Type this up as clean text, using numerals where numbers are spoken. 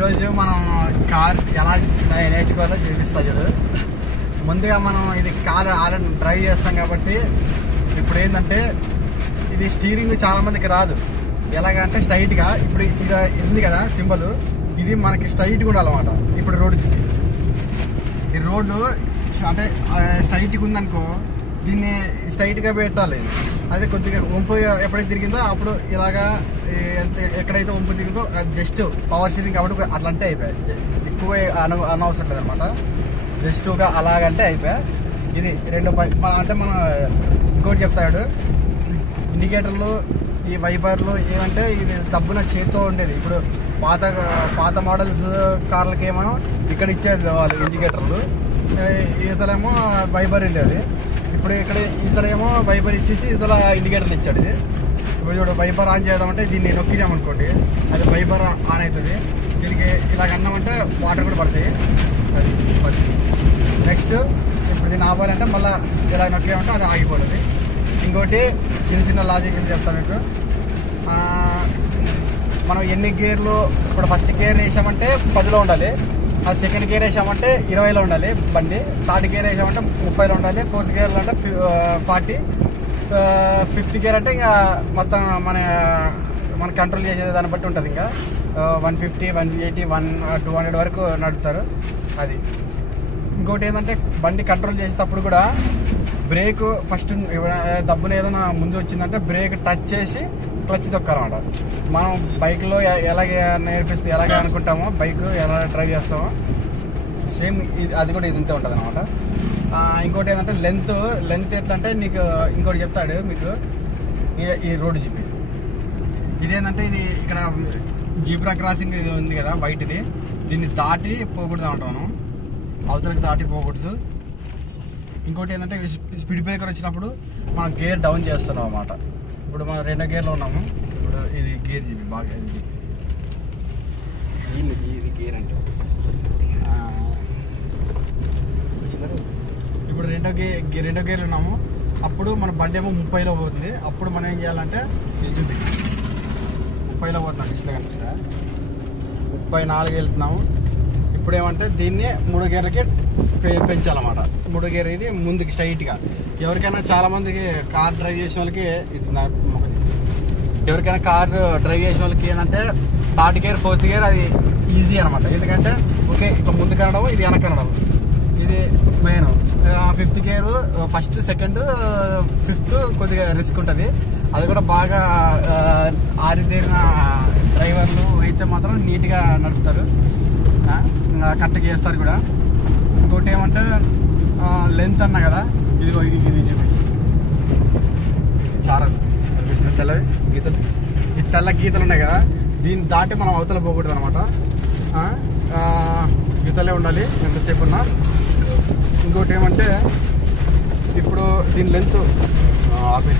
ఈరోజు మనం కార్ ఎలా నేర్చుకోవాలో చూపిస్తా చూడు. ముందుగా మనం ఇది కార్ ఆల్రెడీ డ్రైవ్ చేస్తాం కాబట్టి ఇప్పుడు ఏంటంటే ఇది స్టీరింగ్ చాలా మందికి రాదు. ఎలాగంటే స్ట్రైట్గా ఇప్పుడు ఇది ఉంది కదా సింబల్, ఇది మనకి స్ట్రైట్గా ఉండాలన్నమాట. ఇప్పుడు రోడ్డు ఈ రోడ్డు అంటే స్ట్రైట్గా ఉందనుకో దీన్ని స్ట్రైట్గా పెట్టాలి. అదే కొద్దిగా వంపు ఎప్పుడైతే తిరిగిందో అప్పుడు ఇలాగా ఎక్కడైతే వంపు తిరిగిందో జస్ట్ పవర్ స్టీరింగ్ కాబట్టి అట్లా అంటే అయిపోయాయి. ఎక్కువ అనవసరం లేదనమాట, జస్ట్గా అలాగంటే అయిపోయాయి. ఇది రెండు అంటే మనం ఇంకోటి చెప్తాడు, ఇండికేటర్లు ఈ వైపర్లు ఏమంటే ఇది దబ్బున చేతితో ఉండేది. ఇప్పుడు పాత మోడల్స్ కార్లకి ఏమో ఇక్కడ ఇచ్చేది వాళ్ళు ఇండికేటర్లు, ఇతలేమో వైపర్ ఉండేది. ఇప్పుడు ఇక్కడ ఇతలేమో వైపర్ ఇచ్చేసి ఇతల ఇండికేటర్లు ఇచ్చాడు. ఇది ఇప్పుడు చూడు వైపర్ ఆన్ చేద్దామంటే దీన్ని నొక్కినామనుకోండి అది వైపర్ ఆన్ అవుతుంది. దీనికి ఇలాగ అన్నామంటే వాటర్ కూడా పడతాయి. అది నెక్స్ట్ ఇప్పుడు దీన్ని ఆపాలంటే మళ్ళీ ఇలా నొక్కామంటే అది ఆగిపోతుంది. ఇంకోటి చిన్న లాజిక్ చెప్తాను మీకు. మనం ఎన్ని గేర్లు ఇప్పుడు ఫస్ట్ గేర్ వేసామంటే 10లో ఉండాలి, అది సెకండ్ గేర్ వేసామంటే 20లో ఉండాలి బండి, థర్డ్ గేర్ వేసామంటే 30లో ఉండాలి, ఫోర్త్ గేర్లో అంటే 40, ఫిఫ్త్ గేర్ అంటే ఇంకా మొత్తం మన కంట్రోల్ చేసేది దాన్ని బట్టి ఉంటుంది. ఇంకా 150, 180, 200 వరకు నడుపుతారు. అది ఇంకోటి ఏంటంటే బండి కంట్రోల్ చేసేటప్పుడు కూడా బ్రేక్ ఫస్ట్ దబ్బున ఏదైనా ముందు వచ్చిందంటే బ్రేక్ టచ్ చేసి క్లచ్ తొక్కాలన్నమాట. మనం బైక్లో ఎలాగ నేర్పిస్తే ఎలాగ అనుకుంటామో బైక్ ఎలా డ్రైవ్ చేస్తామో సేమ్ అది కూడా ఇది ఇంతే ఉంటుంది అనమాట. ఇంకోటి ఏంటంటే లెంత్ ఎట్లా అంటే నీకు ఇంకోటి చెప్తాడు మీకు, ఈ రోడ్డు చూపి. ఇదేంటంటే ఇది ఇక్కడ జీబ్రా క్రాసింగ్ ఇది ఉంది కదా వైట్, ఇది దీన్ని దాటి పోకూడదు అంటాం మనం, అవతలకి దాటి పోకూడదు. ఇంకోటి ఏంటంటే స్పీడ్ బ్రేకర్ వచ్చినప్పుడు మనం గేర్ డౌన్ చేస్తున్నాం అన్నమాట. ఇప్పుడు మనం 2వ గేర్లో ఉన్నాము. ఇప్పుడు ఇది గేర్ చూపి బాగా, ఇది గేర్ అంటే ఇప్పుడు 2వ గేర్లో ఉన్నాము. అప్పుడు మన బండి ఏమో 30లో పోతుంది. అప్పుడు మనం ఏం చేయాలంటే ఇది చూపి 30లో పోతున్నాం, డిస్ప్లే కనిపిస్తా 34 వెళ్తున్నాము. ఇప్పుడు ఏమంటే దీన్ని 3 గేర్లకి పెంచాలన్నమాట. 3వ గేర్ ఇది ముందుకి స్ట్రైట్గా. ఎవరికైనా చాలా మందికి కార్ డ్రైవ్ చేసిన వాళ్ళకి ఏంటంటే 3rd గేర్ 4th గేర్ అది ఈజీ అనమాట. ఎందుకంటే ఓకే ఇట్లా ముందు కనడం ఇది వెనక కనడం, ఇది main. 5th gear first, second, 5th కొద్దిగా రిస్క్ ఉంటుంది. అది కూడా బాగా ఆరితేరిన డ్రైవర్లు అయితే మాత్రం నీట్గా నడుపుతారు, కరెక్ట్గా చేస్తారు కూడా. ఇంకోటి ఏమంటే లెంత్ అన్నా కదా, ఇదిగో ఇది చూపి చారలు కనిపిస్తుంది, తెల్లవి గీతలు, ఈ తెల్ల గీతలు ఉన్నాయి కదా దీన్ని దాటి మనం అవతల పోకూడదు అనమాట. గీతలే ఉండాలి ఎంతసేపు ఉన్నా. ఇంకోటి ఏమంటే ఇప్పుడు దీని లెంత్ ఆపే